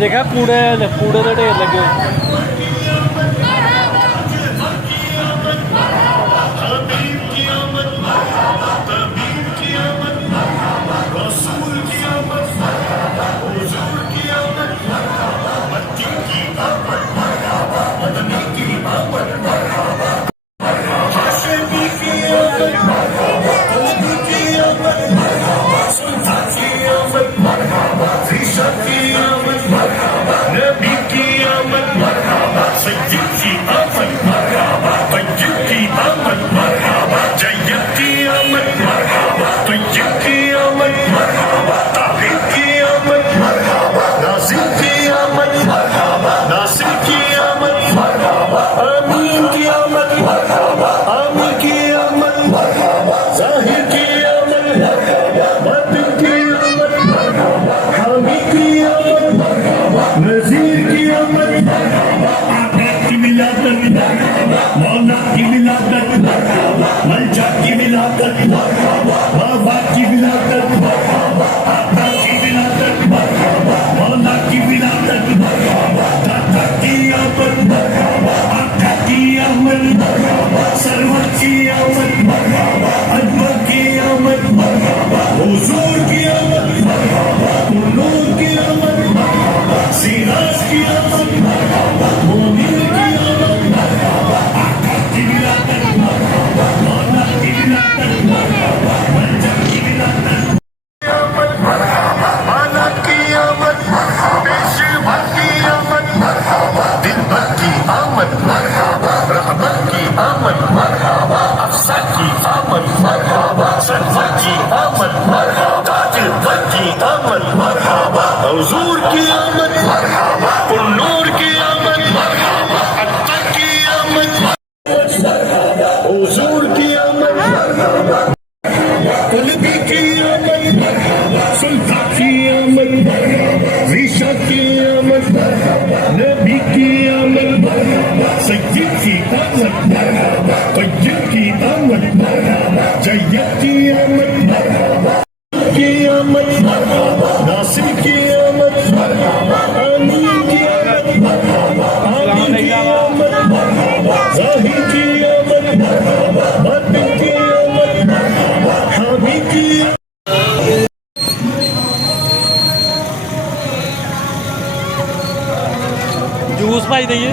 देखा कूड़े कूड़े के ढेर लगे हुए। हुजूर की आमद, नूर की आमद, अत्तर की आमद, हुजूर की आमद, कुलबी की आमद, सुल्तान की आमद, रीशा की आमद, नबी की आमद, सय्यद की आमद, तय्यब की आमद, जय्यद की आमद, की आमद, नासिर की आमद, आमीन की आमद, आमीन की आमद, ज़ाहिर की आमद, बातिन की आमद, हामी की जूस भाई दइए।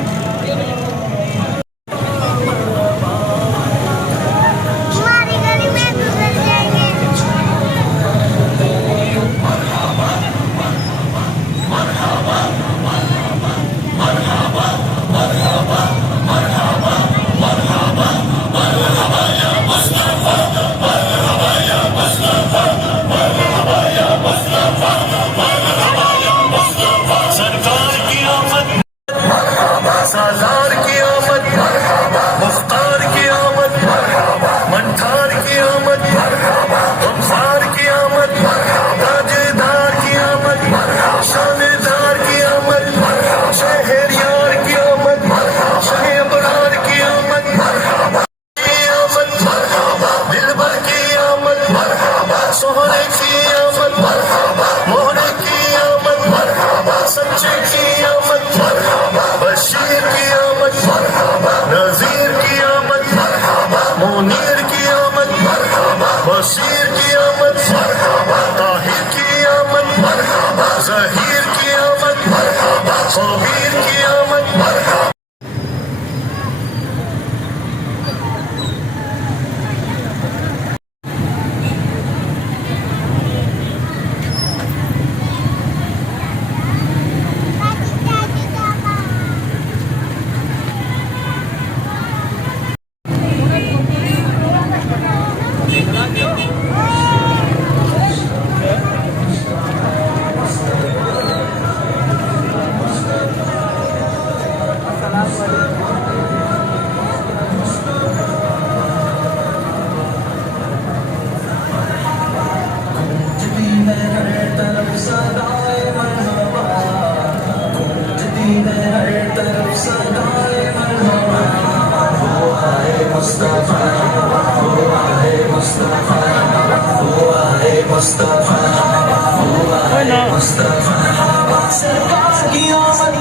साजार की आमद, मुख्तार की आमद, मंठार की आमद, गमसार की आमद, ताजदार की आमद, शानदार की आमद, शहरयार की आमद, शहबरार की आमद, दिलबर की आमद, सोहरे की आमद, मोहरे की आमद, सच्चे की आमद, बशीर की आमद, नज़ीर की आमद, मुनीर की आमद, बशीर की आमद, ताहिर की आमद, ज़हीर की आमद, खबीर की आमद। Mustafa, सरकार की आमद,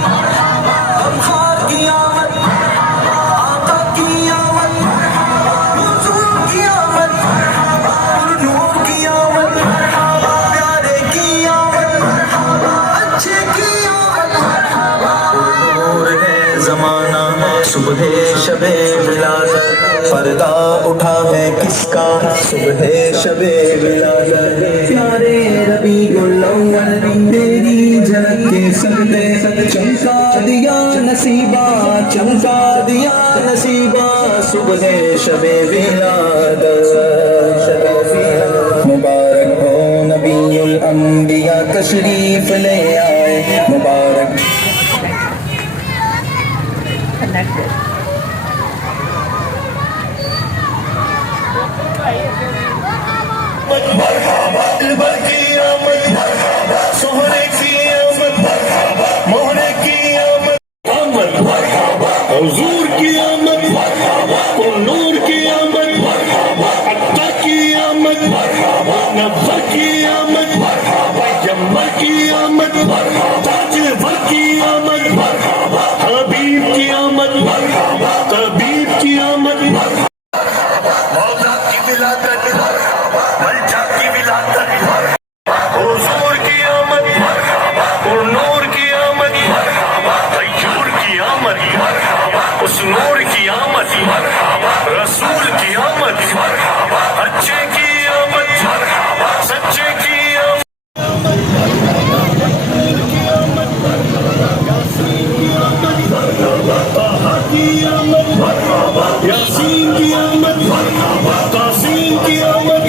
गमखार की आमद, आका की आमद, हुजूर की आमद, नूर की आमद, प्यारे की आमद, अच्छे की आमद। नूर है जमाना सुबह शबे विलादत, पर्दा उठा है किसका सुबह शबे विलादत। प्यारे रबीउल अव्वल तेरी झलक के सदके चमका दिया नसीबा, चमका दिया नसीबा सुबह शबे विलादत। मुबारक हो नबीउल अंबिया तशरीफ ले आए, मुबारक connected. दिलबर की आमद, सोहरे की आमद, मोहरे की आमद, हुजूर की आमद, नूर की आमद, अत्ता की आमद, नब्बर की आमद, जम्मर की आमद, ताजवर की आमद, हबीब की आमद, तबीब की आमद, मौला की विलादत, मलजा की विलादत, हुजूर की आमद, नूर की आमद, तय्यूर की आमद, उस नूर की आमद, रसूल की आमद, अच्छे की आमद, सच्चे की आमद, यासीन की आमद, तासीम की आमद,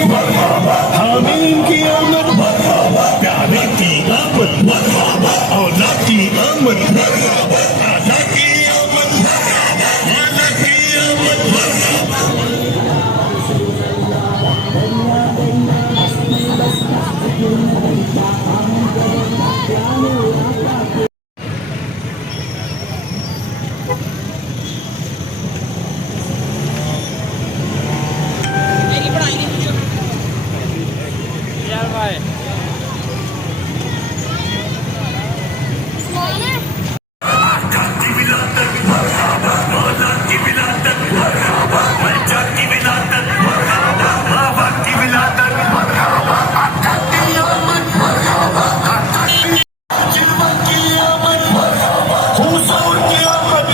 हामीम की आमद, प्यारे की आमद, औला की आमद, आला की आमद, माला की आमद। की विलादत, मौला की विलादत, मलजा की विलादत, बाबा की विलादत, आका की आमद, जिलवा की आमद, हुजूर की आमद,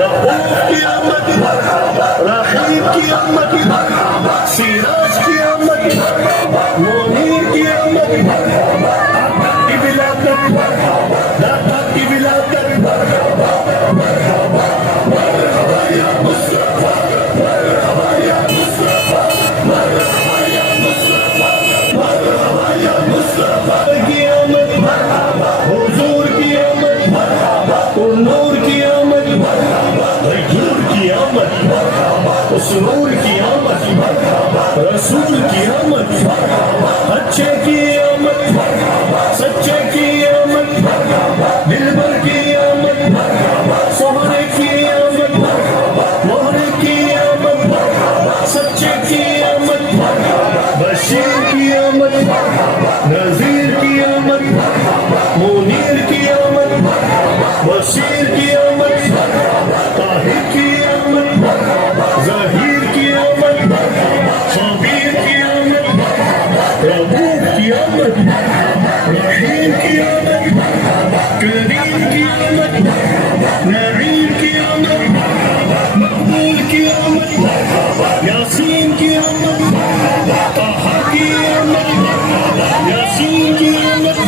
रऊफ की आमद, रहीम की आमद, सिराज की आमद, मुनीर की आमद, आका की विलादत, दाता की विलादत, की आमद, हुजूर की आमद, नूर की आमद, तय्यूर की आमद, उस नूर की आमद, रसूल की आमद, अच्छे की आमद, सच्चे की आमद, दिलबर की आमद, सोहरे की आमद, मोहरे की आमद, सच्चे की आमद, बशीर की आमद, नजीर की आमद, मुनीर की आमद, बशीर की आमद, ताहिर की आमद, ज़हीर की आमद, खबीर की आमद, रऊफ की आमद, रहीम की आमद, करीम की आमद, नईम की आमद, मकबूल की आमद, यासीन की आमद, ताहा की आमद, यासीन की आमद,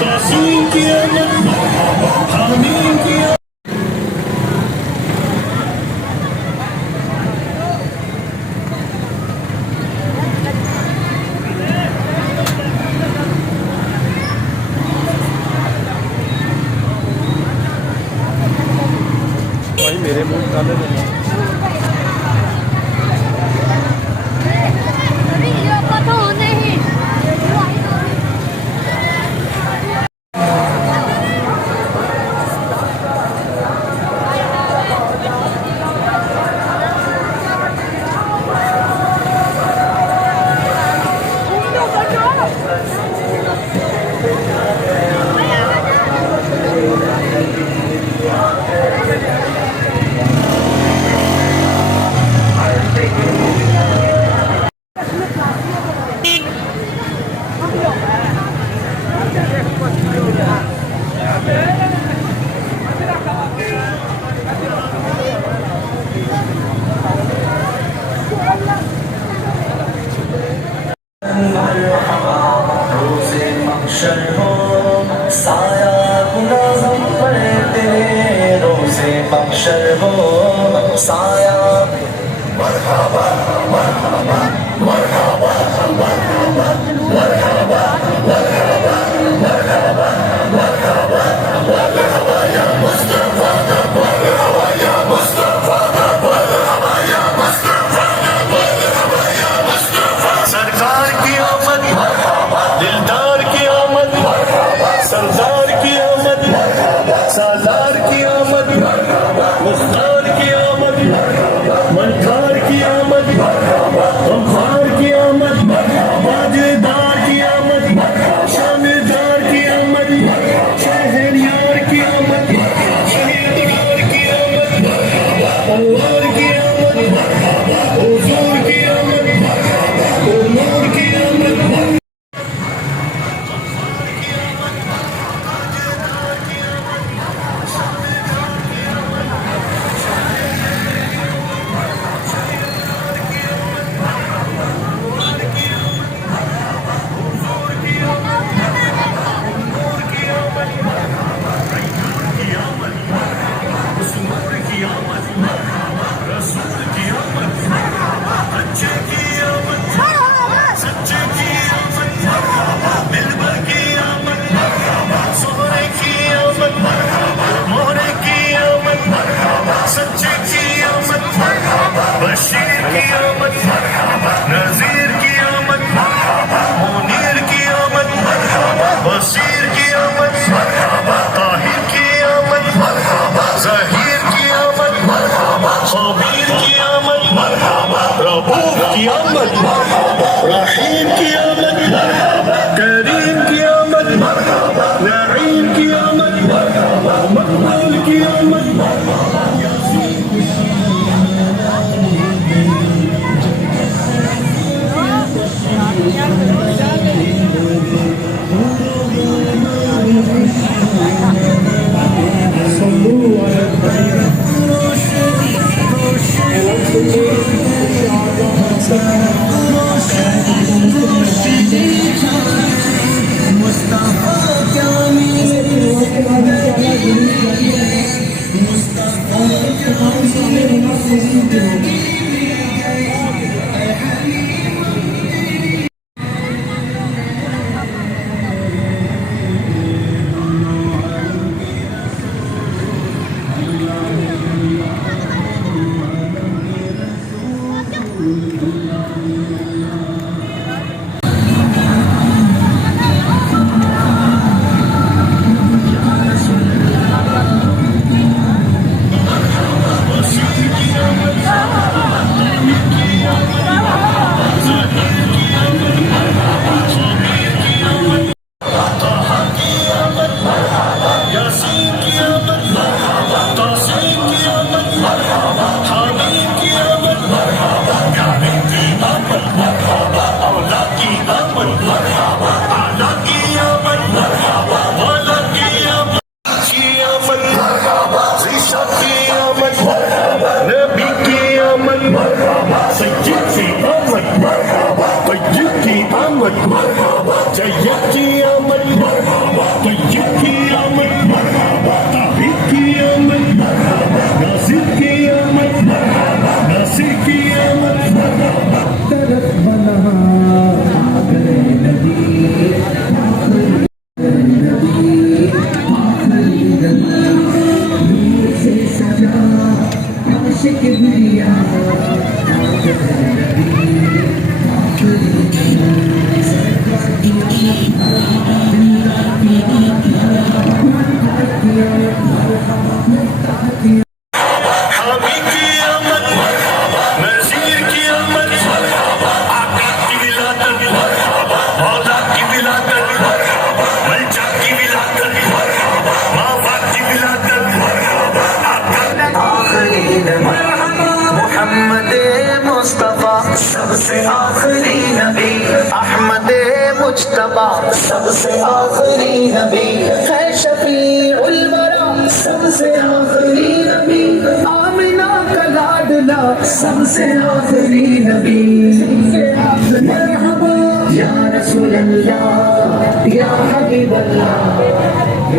तासीम की आमद, हामीम की आमद। भाई मेरे मुंह डाले थे Video ko to nahi. Video ko to. साया गुनाहों पर तेरे रोज़े महशर हो साया मरहबा मरहबा मरहबा मरहबा मरहबा मरहबा मरहबा मरहबा मरहबा या मुस्तफा मरहबा या मुस्तफा मरहबा या मुस्तफा मरहबा या मुस्तफा सरकार की आमद दिलदार की आमद सरदार की आमद सालार की आमद मुख्तार की आमद मनकार की आमद गमखार की आमद बाजेदार की आमद शानदार की आमद शहरयार की आमद शहीदार की आमद अल्लाह की आमद हुजूर की आमद नूर की आमद बशीर की आमद नज़ीर की आमद मुनीर की आमद बशीर की आमद ताहिर की आमद ज़हीर की आमद खबीर की आमद रऊफ़ की आमद रहीम की आमद करीम की आमद नईम की आमद मक़बूल की आमद सबसे आखिरी नबी अहमद मुज्तबा सबसे आखिरी नबी है शफीउल वरा सबसे आखिरी नबी आमिना का लाडला सबसे आखिरी नबी मरहबा या रसूल अल्लाह या हबीब अल्लाह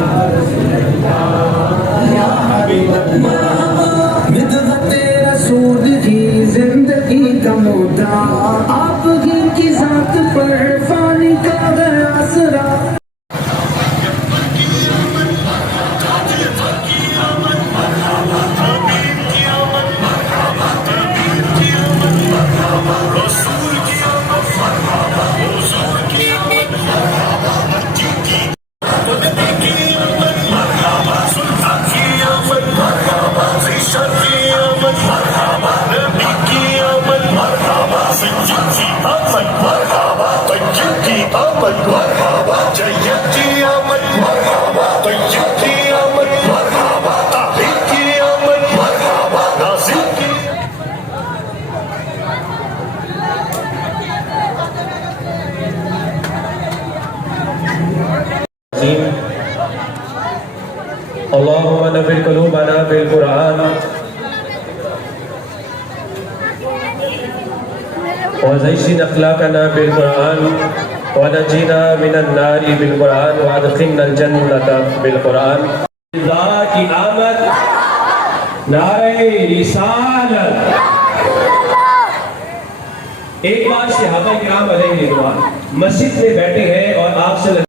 अल्लाहुम्मा नव्विर क़ुलूबना बिल कुरान व ज़य्यिन अख़लाक़ना बिल कुरान व नज्जिना मिनन नारि बिल कुरान व अदखिलनल जन्नता बिल कुरान। खुदा की आमद, नारे रिसालत। एक बार सहाबा किराम अलैहिर्रिज़वान मस्जिद में बैठे हैं और आपसे